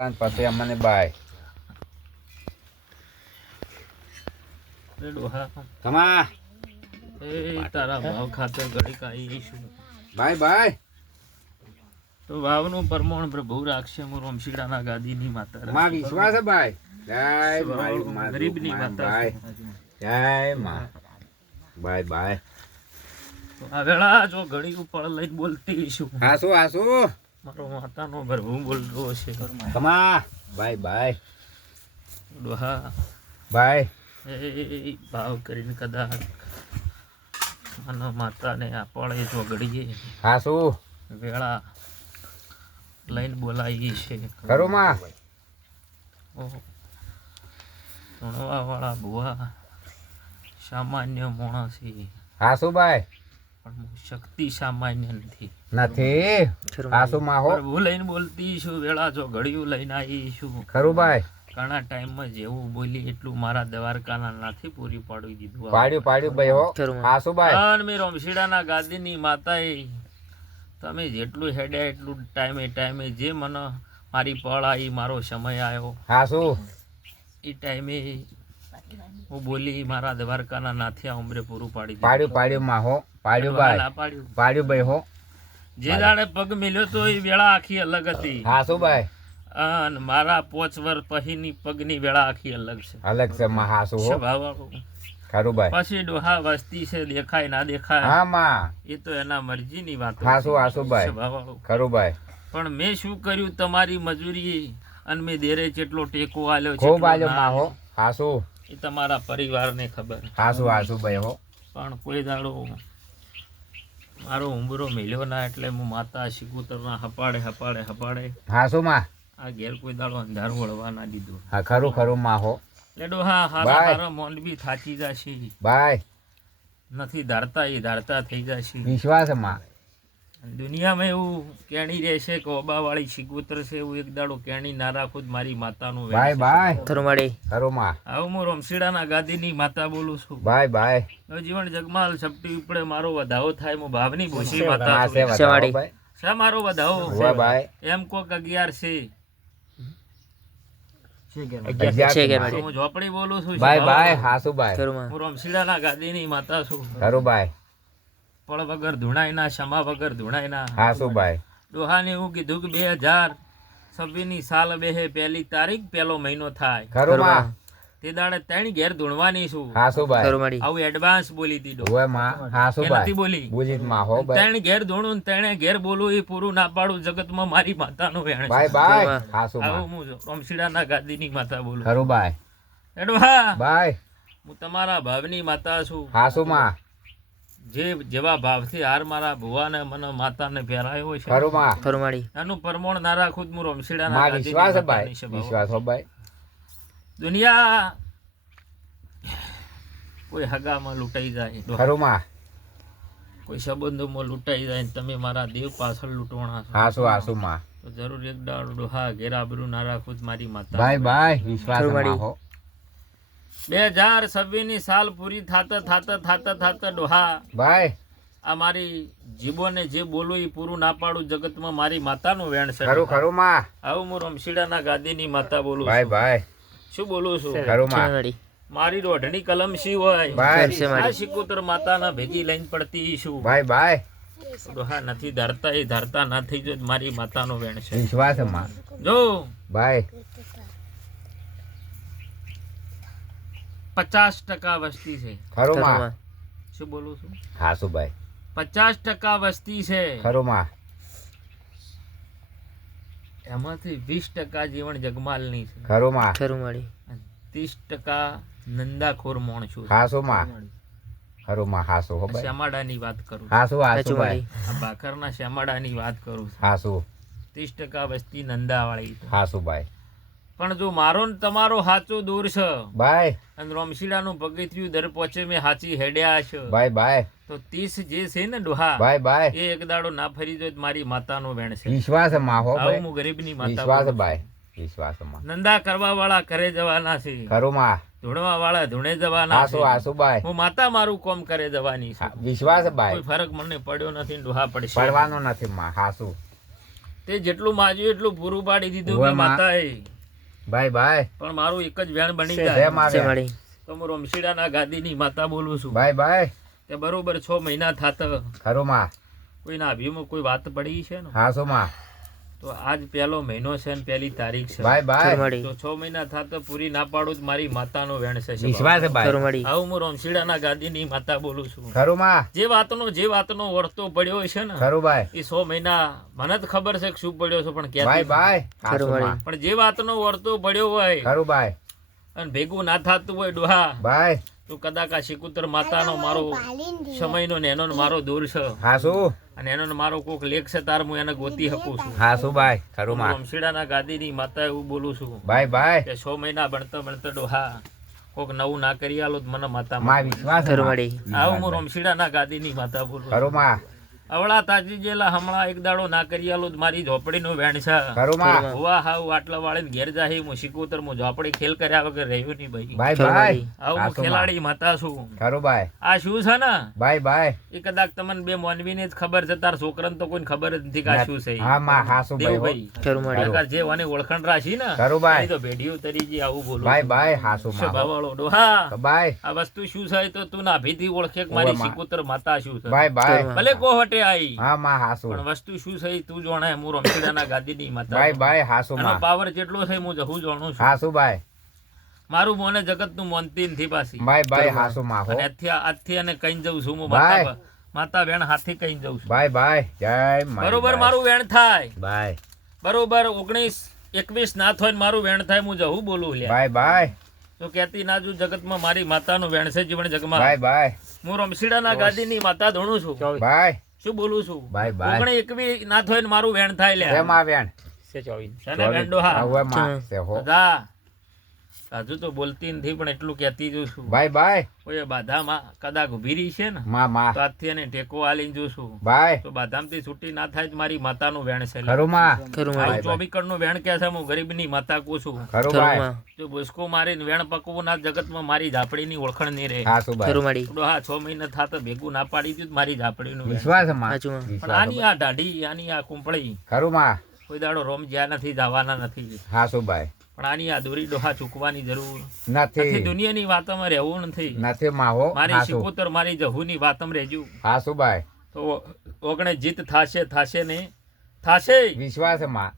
પછી અમને બાય કમા તારા ભાવ ખાતર ઘડી કાઈશું બાય બાય તો ભાવનું પરમોણ પ્રભુ રાખશે હું રમશીડાના ગાદીની માતા માં વિશ્વાસ છે બાય જય મારી માં ગરીબની માતા બાય જય માં બાય બાય આ વેળા જો ઘડી ઉપર લઈને બોલતી છું હાસુ મારો માતાનો પ્રભુ બોલતો છે કમા બાય બાય ડોહા બાય એ ભાવ કરીને કદાચ મને માતાને આપણે જો ઘડીએ હાસુ વેળા લઈને બોલાવી છે ખરું માં ભણવા વાળા ભુવા સામાન્ય માણસ છે હાસુ બાય પણ શક્તિ સામાન્ય નથી હાસુ માં હો પ્રભુ લઈને બોલતી છું વેળા જો ઘડિયું લઈને આવી છું ખરું બાય ઘણા ટાઈમમાં જેવું બોલી એટલું મારા દ્વારકાના નાથી પૂરી પાડી દીધું પાડ્યું ભાઈ હો હાસુ બાય અને મેં રમશીડાના ગાદીની માતાએ તમે જેટલું હેડ્યા એટલું ટાઈમે જે મને મારી પળ આવી મારો સમય આવ્યો હાસુ એ ટાઈમે હું બોલી મારા દ્વારકાના નાથિયા ઉમરે પૂરું પાડી પાડ્યું માં હો પાડ્યું ભાઈ હો જે દાડે પગ મેલ્યો તો એ વેળા આખી અલગ હતી હાસુ બાય અને મારા 5 વર્ષ પછીની પગની વેળા આખી અલગ છે માં હાસુ હો સ્વભાવવાળું. ખરું બાય પછી ડોહા વસ્તી છે દેખાય ના દેખાય હા માં એ તો એના મરજીની વાત હાસુ બાય સ્વભાવવાળું. ખરું બાય પણ મેં શું કર્યું તમારી મજૂરી અને મેં દેરે જેટલો ટેકો આલ્યો ખૂબ જેટલો આલ્યો ના માં હો આલ્યો, હાસુ એ તમારા પરિવારને ખબર. હાસુ ભાઈ હો પણ કોઈ દાડો મારો ઉંબરો મેલ્યો ના એટલે હું માતા શિકુતરના હપાડે હાસુ માં આ ઘેર કોઈ દાડો અંધારું વળવા ના દીધું. હા ખરું માં હો એટલે ડોહા હારા મોંડબી થાચી જશે, બાય નથી ધારતા એ ધારતા થઈ જશે. વિશ્વાસ માં દુનિયામાં એવું કેણી રહેશે કે ઓબાવાળી શિકુતર છે એવું એક દાડો કેણી ના રાખું જ મારી માતાનું બાય બાય ખરું માં આવું હું રમશીડાના ગાદીની માતા બોલું છું. બાય જીવન જગમાલ છપટી ઉપડે મારો વધાવો થાય હું ભાવની ભૂસી માતા હા, છું. શા મારો વધાવો વાહ બાય એમ કોક 11 છે હું ઝોપડી બોલું છું. બાય હાસુ બાય હું રમશીડાના ગાદીની માતા છું. ખરું બાય પળ વગર ધૂણાયના ક્ષમા વગર ધૂણાયના. હાસુ બાય ડોહાને એવું કીધું કે 2026 સાલ બેહે 1 તારીખ 1 મહિનો થાય ખરું માં તે દાડે 3 ઘેર ધૂણવાની છું. હાસુ બાય આવું એડવાન્સ બોલી દીધો. ઓય માં હાસુ એ બાય નથી બોલી. બુજીત માં હો બાય 3 ઘેર ધૂણું ને 3 ઘેર બોલું એ પૂરું ના પાડું જગતમાં મારી માતાનું વેણ છે. બાય હાસુ આવું માં હું રમશીડાના ગાદીની માતા બોલું. ખરું બાય એડવા બાય હું તમારા ભાવની માતા છું. હાસુ માં જેવા ભાવથી હાર મારા ભુવાને મને માતાને પહેરાયો છે ખરું માં એનું પરમોણ ના રાખું જ હું રમશીડાના માં ગાદીની વિશ્વાસ માતાની બાય છે. વિશ્વાસ હો બાય દુનિયા કોઈ હગામાં લૂંટાઈ જાય, ખરું માં કોઈ સંબંધોમાં લૂંટાઈ જાય ને તમે મારા દેવ પાછળ લૂંટવાના છો હાસુ માં તો જરૂર એક દાડો ડોહા ઘેર આબરૂ ના રાખું જ મારી માતા. બાય વિશ્વાસ માં હો 2026 સાલ પૂરી થાતા ડોહા બાય આ મારી જીબોને જે બોલું એ પૂરું ના પાડું જગતમાં મારી માતાનું વેણ છે. ખરું માં આવું હું રમશીડાના ગાદીની માતા બોલું છું. બાય શું બોલું છું? ખરું માં મારી રોઢની કલમ શી હોય બાય આ શિકોતર માતાના ભેગી લઈને પડતી છું. બાય ડોહા નથી ધારતા એ ધારતા ના થઈ જો મારી માતાનો વેણ છે. વિશ્વાસ માં જો બાય 50% વસ્તી છે. ખરું માં શું બોલું છું? હાસુ બાય 50% વસ્તી છે, ખરું માં એમાંથી 20% જીવન જગમાલની છે, ખરું માં 30% નંદાખોર માણસો છે. હાસુ માં ખરું માં હાસુ હો બાય શ્યામાડાની વાત કરું છું. હાસુ બાય આ ભાખરના શ્યામાડાની વાત કરું છું. હાસુ 30% વસ્તી નંદાવાળી છે. હાસુ બાય પણ જો મારો ને તમારો સાચો દૂર છે બાય અને રમશીડાનું પગથિયું દર પહોંચે મેં હાચી હેડ્યા છે બાય તો 30 જે છે ને ડોહા બાય એ એક દાડો ના ફરી જો મારી માતાનો વેણ છે. વિશ્વાસ માં હો આવું બાય હું ગરીબની માતા વિશ્વાસ બોલું. બાય વિશ્વાસ માં નંદા કરવા વાળા કરે જવાના છે, ખરું માં ધૂણવા વાળા ધૂણે જવાના છે. હાસુ બાય હું માતા મારું કોમ કરે જવાની છે. વિશ્વાસ કોઈ બાય ફરક મને પડ્યો નથી ને ડોહા પડશે. પડવાનો નથી માં હાસુ તે જેટલું માજ્યું એટલું પૂરું પાડી દીધું ઉવે કે માં. માતાએ. ભાઈ ભાઈ પણ મારું એક જ વેણ બની છે જાય મારે તો હું રમશીડાના ગાદીની માતા બોલું છું ભાઈ ભાઈ કે બરોબર 6 મહિના થાત ખરું માં કોઈના અભિમાં કોઈ વાત પડી છે ને હાસુ માં તો આજ પહેલો મહિનો છે ને પહેલી તારીખ છે ભાઈ ભાઈ તો 6 મહિના થાત પૂરી ના પાડું તો મારી માતાનો વેણ છે વિશ્વાસ છે ભાઈ આવું હું રમશીડાના ગાદીની માતા બોલું છું ખરું માં જે વાતનો વર્તો પડ્યો છે ને ખરું ભાઈ એ 100 મહિના મને જ ખબર છે કે શું પડ્યો છે પણ ભાઈ ક્યાંથી ભાઈ હાસુ માં પણ જે વાતનો વર્તો પડ્યો હોય ખરું ભાઈ અને ભેગું ના થતું હોય ડોહા ભાઈ તો કદાચ આ શિકુતર માતાનો મારો સમયનો ને એનો ને મારો દૂર છે હાસુ અને એનો ને મારો કોક લેખ છે તાર હું એને ગોતી શકું છું હાસુ ભાઈ ખરું માં રમશીડાના ગાદીની માતા એવું બોલું છું ભાઈ ભાઈ કે 6 મહિના ભણતા ડોહા કોક નવું ના કરી આલો તો મને માતા માં વિશ્વાસ છે માં. આવું હું રમશીડાના ગાદીની માતા બોલું છું. ખરું માં અવળા તાજી જેલા હમણાં એક દાડો ના કરી આલો તો મારી ઝોપડીનું વેણ છે ખરું માં હોવા હાવ આટલા વાળીને ઘેર જાહી હું શિકોતર હું ઝોપડી ખેલ કર્યા વગર રહ્યો નહીં ભાઈ ભાઈ ભાઈ આવું હું હાસુ માં. ખેલાડી માતા છું ખરું ભાઈ આ શું છે ને ભાઈ ભાઈ એ કદાચ તમને બે મોનવીને જ ખબર છે તાર છોકરાને તો કોઈને ખબર જ નથી કે આ શું છે હા માં હાસુ ભાઈ દેવભાઈ કાકા જે મને ઓળખાણ રાશી ને ખરું ભાઈ એની તો ભેડિયું તરીજી આવું બોલું ભાઈ ભાઈ હાસુ માં સ્વભાવવાળો ડોહા ભાઈ આ વસ્તુ શું છે તો તું નાભીથી ઓળખે કે મારી ઓવે માં. શિકોતર માતા શું છે ભાઈ ભાઈ ભલે કોહટે આઈ હા માં હાસુ પણ વસ્તુ શું છે ઈ તું જાણે હું રમશીડાના ગાદીની માતા ભાઈ ભાઈ હાસુ એનો માં પાવર કેટલો છે હું જહું જાણું છું હાસુ ભાઈ મારું મોને જગતનું મોનતી નથી પાછી ભાઈ ભાઈ હાસુ માં હો અને આજથી અને કઈ જઉં છું હું ભાઈ. માતા વેણ હાથી કઈ જઉં છું ભાઈ ભાઈ જય મારી બરોબર ભાઈ. મારું વેણ થાય ભાઈ બરોબર 19-21 ના થાય ને મારું વેણ થાય હું જહું બોલું લ્યા ભાઈ ભાઈ તો કહેતી નાજુ જગતમાં મારી માતાનું વેણ છે જીવન જગમાં ભાઈ ભાઈ હું રમશીડાના ગાદીની માતા ધણું છું ભાઈ શું બોલું છું ભાઈ ભાઈ 19-21 ના થાય ને મારું વેણ થાય લ્યા શેમાં વેણ છે ને વેણ ડોહા હવે માં છે હો બધા સાજુ તો બોલતી નથી પણ એટલું કહેતી જોઉં છું ભાઈ ભાઈ કોઈ બાધામાં કદાચ ઊભી રહી છે ને માં તો આજથી એને ટેકો આલીને જોઉં છું ભાઈ તો બાધામથી છૂટી ના થાય જ મારી માતાનું વેણ છે ખરું માં આવું ચોવીકણનું વેણ કે છે હું ગરીબની માતા કહું છું ખરું ભાઈ જો બુસકો મારીને વેણ પકવું ના જગતમાં મારી ઝાપડીની ઓળખણ નહીં રહે હાસુ ભાઈ હા 6 મહિના થાત ભેગું ના પાડી દીધું મારી ઝાપડીનું વેણ વિશ્વાસ છે માં પણ વિશ્વાસ આની આ દાઢી આની આ કુંપળી ખરું માં કોઈ દાડો રોમ જ્યાં નથી જવાના નથી હાસુ ભાઈ પણ આની આ દોરી ડોહા ચૂકવાની જરૂર નથી નથી દુનિયાની વાતમાં રહેવું નથી નથી માં હો મારી હાસુ શિકોતર મારી જહુની વાતમાં રહેજો હાસુ ભાઈ તો ઓગણે જીત થાશે ને થાશે વિશ્વાસ છે માં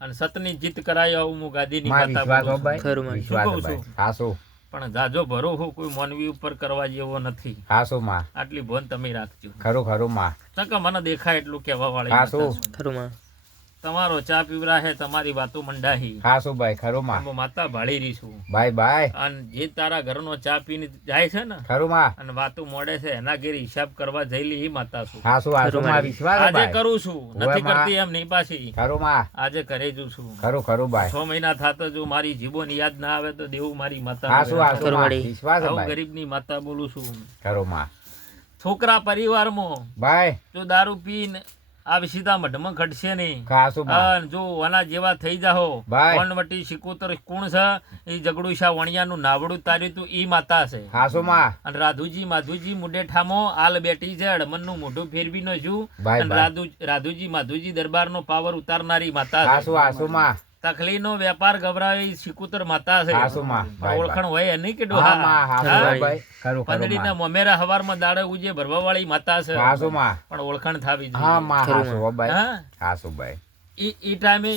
અને સતની જીત કરાય આવું હું ગાદીની માં માતા વિશ્વાસ હો બોલું છું. ભાઈ વિશ્વાસ શું છે કહું ભાઈ છું? હાસુ પણ જાજો ભરોહો કોઈ માનવી ઉપર કરવા જેવો નથી હાસુ માં આટલી ભોન તમે રાખજો ખરું ખરું માં નકર મને દેખાય એટલું કહેવા વાળી હાસુ. માતા છું. તમારો ચા પીવરા હે તમારી વાતો મંડાહી હાસુ ભાઈ ખરું માં હું માતા ભાળી રહી છું ભાઈ ભાઈ અને જે તારા ઘરનો ચા પીને જાય છે ને ખરું માં અને વાતો મોડે છે એના ઘેર હિસાબ કરવા જઈલી એ માતા છું હાસુ હાસુ માં વિશ્વાસ છે આજે ભાઈ કરું છું ઓવે નથી માં. કરતી એમ નહીં પાછી ખરું માં આજે કરે જ છું ખરું ખરું ભાઈ 6 મહિના થાતો જો મારી જીવોની યાદ ના આવે તો દેવું મારી માતા હાસુ હાસુ માં વિશ્વાસ છે આવું ભાઈ ગરીબની માતા બોલું છું ખરું માં છોકરા પરિવારમાં ભાઈ જો દારૂ પીને આ સીધા મઢમાં ઘટશે નહીં હાસુ માં અને જો આના જેવા થઈ જાહો ભાઈ. વનવટી શિકોતર કોણ છે એ જગડુ શાહ વણિયાનું નાવડું તાર્યું તું ઈ માતા છે હાસુ માં અને રાધુજી માધુજી મુડેઠામો આલ બેઠી છે અડમનનું મોઢું ફેરવી નો છું ભાઈ, અને ભાઈ. રાધુજી માધુજી દરબારનો પાવર ઉતારનારી માતા હાસુ હાસુ માં તકલીનો વેપાર ગભરાવી શિકુતર માતા છે હાસુ માં ભાઈ, ઓળખણ હોય એની કે હા માં હાસુ ડોહા ભાઈ ખરું ખરું પંદડીના માં મમેરા હવારમાં દાડે ઉજે ભરવા વાળી માતા છે હાસુ માં પણ ઓળખણ થાવી હા જોઈએ માં હાસુ હો ભાઈ હા હાસુ ભાઈ ઈ ટાઈમે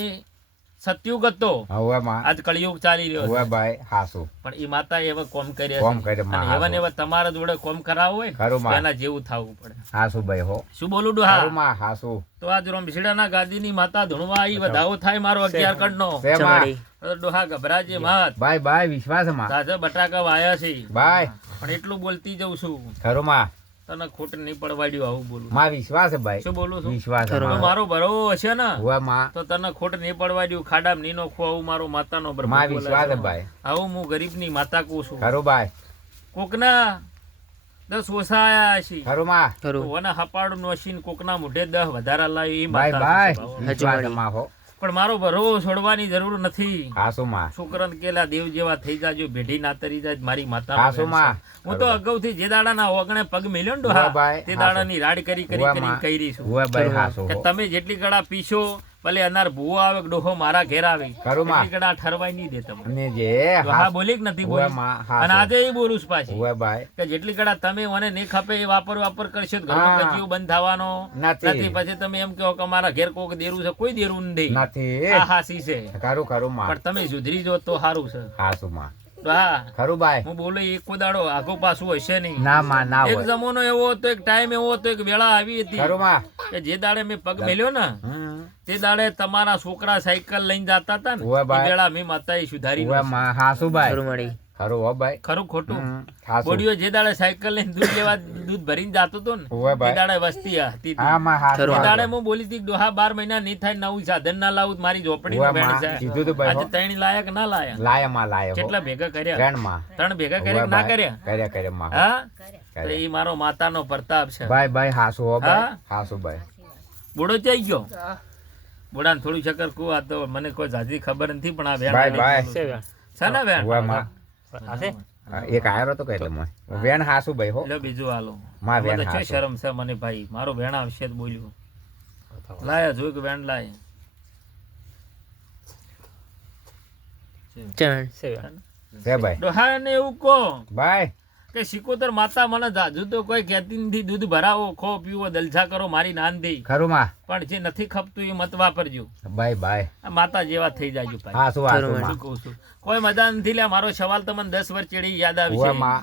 સતયુગ હતો હવે માં આજ કળિયુગ ચાલી રહ્યો હવે છે ભાઈ હાસુ પણ ઈ માતા એવા કોમ કર્યા કોમ છે કરે માં અને એવા ને હાસુ. એવા તમારા જોડે કોમ કરાવો હોય ખરું તો માં એના જેવું થવું પડે હાસુ ભાઈ હો શું બોલું ખરું ડોહા માં હાસુ તો આજ રમશીડાના ગાદીની માતા ધૂણવા આવી વધાવો થાય મારો 11 કણનો સે માં તો ડોહા ગભરાજે મત ભાઈ ભાઈ વિશ્વાસ છે માં તાજા બટાકા વાયા છે ભાઈ પણ એટલું બોલતી જઉં છું ખરું માં તને ખોટ નહીં પડવાડ્યું આવું બોલું માં વિશ્વાસ છે ભાઈ શું બોલું છું વિશ્વાસ છે તો માં. મારો ભરોવો હશે ને હવે માં તો તને ખોટ નહીં પડવાડ્યું ખાડામાં નહીં નોખો આવું મારો માતાનો માં બ્રહ્મ વિશ્વાસ છે ભાઈ આવું હું ગરીબની માતા કહું છું ખરું ભાઈ કોકના 10 ઓછા આયા છે ખરું માં તો ઓના હપાડું નોશીને કોકના મોઢે 10 વધારા લાવી એ ભાઈ માતા ભાઈ છે. વિશ્વાસ છે માં હો પણ મારો ભરોવો છોડવાની જરૂર નથી હાસુ માં છોકરાને કેલા દેવ જેવા થઈ જાજો ભેઢી ના તરી જાય મારી માતા હાસુ માં હું તો અગાઉથી જે દાડાના ઓગણે પગ મેલ્યો ને ઉવા ડોહા ભાઈ, તે હાસુ. દાડાની રાડ કરી ઉવા કરી માં. કરી છું હવે ભાઈ હાસુ કે હો તમે જેટલી ગળા પીશો ભલે અનાર ભૂવો આવે કે ડોહો મારા ઘેર આવે ખરું માં. એટલી કડા ઠરવાય નહીં દે તમને અને જે તો હા બોલી કે નથી ઉવે બોલી માં હા અને આજે એ બોલું છું પાછી ઉવે ભાઈ કે જેટલી કડા તમે મને નહીં ખપે એ વાપર કરશો તો ઘરમાં હા. કચિયું બંધ થવાનો નથી. નથી પછી તમે એમ કહો કે અમારા ઘેર કોક દેરું છે કોઈ દેરું નથી નથી આ હાસી છે ખરું માં પણ તમે સુધરી જો તો સારું છે હાસુ માં તો હા ખરું ભાઈ હું બોલું એક દાડો આગો પાછું હશે નહીં ના માં ના એક હોય જમાનો એવો હતો એક ટાઈમ એવો હતો એક વેળા આવી હતી ખરું માં કે જે દાડે મેં પગ મેલ્યો ને હમ. તે દાડે તમારા છોકરા સાયકલ લઈને જતા હતા ને ઉવે એ ભાઈ. વેળા મેં માતાએ સુધારી ઉવે માં હાસુ ભાઈ ખરું હો ભાઈ ખરું ખોટું હમ. હાસુ બોડીઓ જે દાડે સાયકલ લઈને દૂધ લેવા દૂધ ભરીને જાતો હતો ને ઉવે તે ભાઈ. દાડે વસ્તી હતી હા માં હાસુ તે દાડે હું બોલી હતી કે ડોહા 12 મહિના નહીં થાય નવું સાધન ના લાવું તો મારી ઝોપડી ઉવે નું માં છે કીધું તું ભાઈ આજે હો. ત્રણ લાયક ના લાયા લાયા માં લાયા હો. કેટલા ભેગા કર્યા ત્રણ માં 3 ભેગા ઉવે કર્યા કે ના ભાઈ. કર્યા કર્યા માં હા તો કર્યા. એ મારો માતાનો પ્રતાપ છે ભાઈ ભાઈ હાસુ હો ભાઈ હા? હાસુ ભાઈ બુડો જઈ ગયો બુડાને થોડું ચક્કર કુ આ તો મને કોઈ જાજી ખબર નથી પણ આ ભાઈ વેણ ભાઈ છે ને વેણ ઉવે માં હા, એક આયરો તો કઈ એટલે મોય વેણ હાસુ ભાઈ હો લો બીજું હાલો માં મને વેણ તો શું હાસુ શરમ છે મને ભાઈ મારો વેણ આવશે તો બોલ્યું લાયા જોઈ કે વેણ લાય છે ભાઈ ડોહા ને એવું કહો ભાઈ કે સિકોતર માતા મને જાજુ તો કોઈ કહેતી નથી દૂધ ભરાવો ખો પીવો દલસા કરો મારી નાનથી ખરું માં પણ જે નથી ખપતું એ મત વાપરજો ભાઈ ભાઈ આ માતા જેવા થઈ જાજો ભાઈ હાસુ હાસુ શું માં કહું છું કોઈ મજા નથી લે મારો સવાલ તમને 10 વર્ષ ચેડી યાદ ઉવે આવશે માં